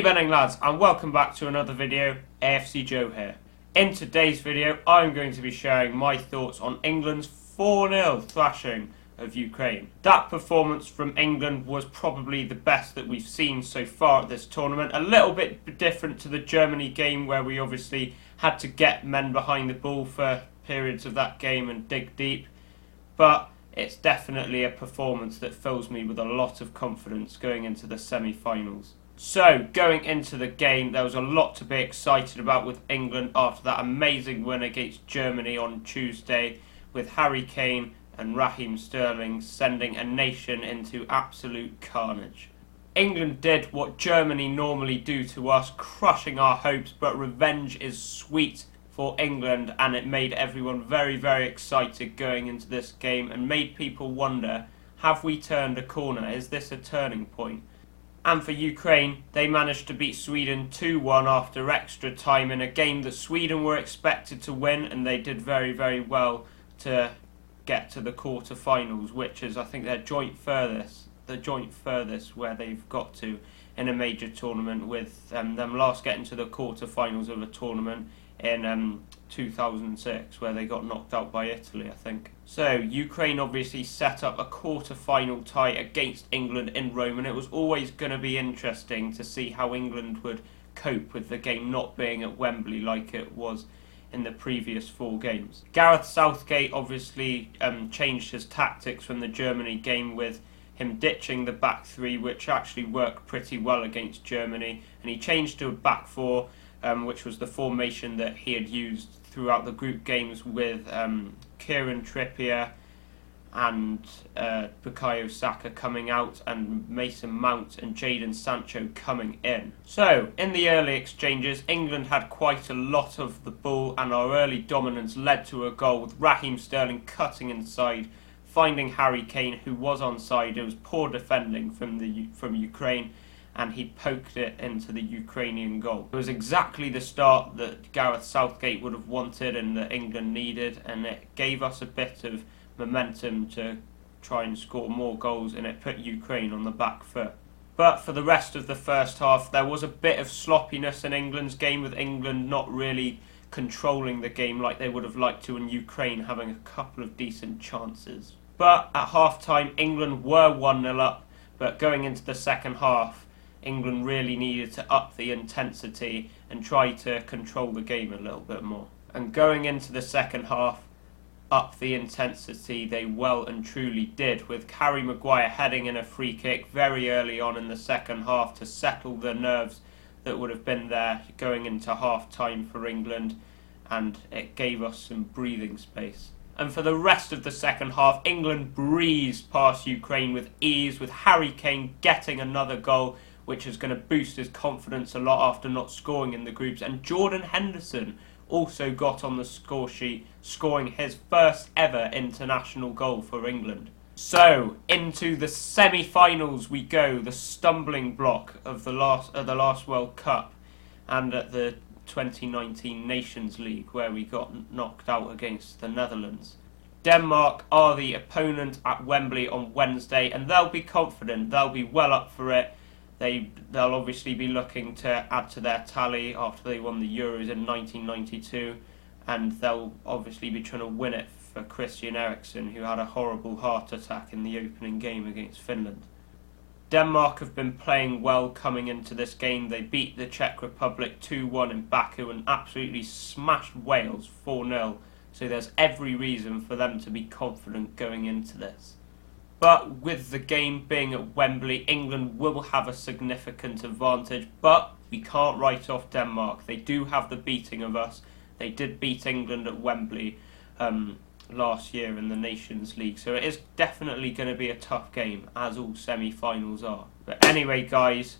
E-Benning lads, and welcome back to another video. AFC Joe here. In today's video I'm going to be sharing my thoughts on England's 4-0 thrashing of Ukraine. That performance from England was probably the best that we've seen so far at this tournament. A little bit different to the Germany game, where we obviously had to get men behind the ball for periods of that game and dig deep, but it's definitely a performance that fills me with a lot of confidence going into the semi-finals. So, going into the game, there was a lot to be excited about with England after that amazing win against Germany on Tuesday, with Harry Kane and Raheem Sterling sending a nation into absolute carnage. England did what Germany normally do to us, crushing our hopes, but revenge is sweet for England, and it made everyone very, very excited going into this game and made people wonder, have we turned a corner? Is this a turning point? And for Ukraine, they managed to beat Sweden 2-1 after extra time in a game that Sweden were expected to win, and they did very, very well to get to the quarter-finals, which is, I think, the joint furthest where they've got to in a major tournament, with them last getting to the quarter-finals of a tournament in 2006, where they got knocked out by Italy, I think. So Ukraine obviously set up a quarter-final tie against England in Rome, and it was always going to be interesting to see how England would cope with the game not being at Wembley like it was in the previous 4 games. Gareth Southgate obviously changed his tactics from the Germany game, with him ditching the back 3, which actually worked pretty well against Germany, and he changed to a back 4, which was the formation that he had used throughout the group games, with Kieran Trippier and Bukayo Saka coming out, and Mason Mount and Jadon Sancho coming in. So, in the early exchanges, England had quite a lot of the ball, and our early dominance led to a goal, with Raheem Sterling cutting inside, finding Harry Kane, who was onside. It was poor defending from Ukraine, and he poked it into the Ukrainian goal. It was exactly the start that Gareth Southgate would have wanted and that England needed, and it gave us a bit of momentum to try and score more goals, and it put Ukraine on the back foot. But for the rest of the first half, there was a bit of sloppiness in England's game, with England not really controlling the game like they would have liked to, and Ukraine having a couple of decent chances. But at half-time, England were 1-0 up, but going into the second half, England really needed to up the intensity and try to control the game a little bit more. And going into the second half, up the intensity they well and truly did, with Harry Maguire heading in a free kick very early on in the second half to settle the nerves that would have been there going into half-time for England, and it gave us some breathing space. And for the rest of the second half, England breezed past Ukraine with ease, with Harry Kane getting another goal, which is going to boost his confidence a lot after not scoring in the groups. And Jordan Henderson also got on the score sheet, scoring his first ever international goal for England. So, into the semi-finals we go, the stumbling block of the last World Cup, and at the 2019 Nations League, where we got knocked out against the Netherlands. Denmark are the opponent at Wembley on Wednesday, and they'll be confident, they'll be well up for it. They'll obviously be looking to add to their tally after they won the Euros in 1992, and they'll obviously be trying to win it for Christian Eriksen, who had a horrible heart attack in the opening game against Finland. Denmark have been playing well coming into this game. They beat the Czech Republic 2-1 in Baku and absolutely smashed Wales 4-0, so there's every reason for them to be confident going into this. But with the game being at Wembley, England will have a significant advantage, but we can't write off Denmark. They do have the beating of us. They did beat England at Wembley last year in the Nations League, so it is definitely going to be a tough game, as all semi-finals are. But anyway, guys,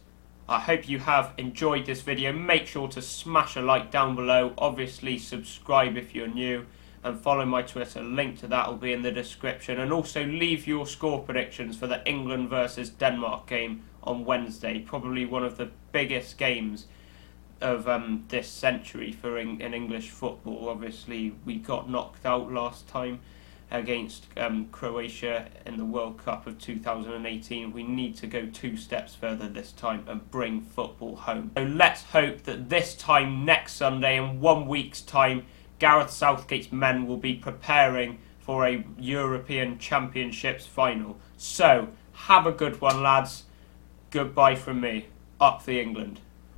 I hope you have enjoyed this video. Make sure to smash a like down below. Obviously, subscribe if you're new, and follow my Twitter. Link to that will be in the description. And also leave your score predictions for the England versus Denmark game on Wednesday. Probably one of the biggest games of this century for in English football. Obviously, we got knocked out last time against Croatia in the World Cup of 2018. We need to go 2 steps further this time and bring football home. So let's hope that this time next Sunday, in 1 week's time, Gareth Southgate's men will be preparing for a European Championships final. So, have a good one, lads. Goodbye from me. Up the England.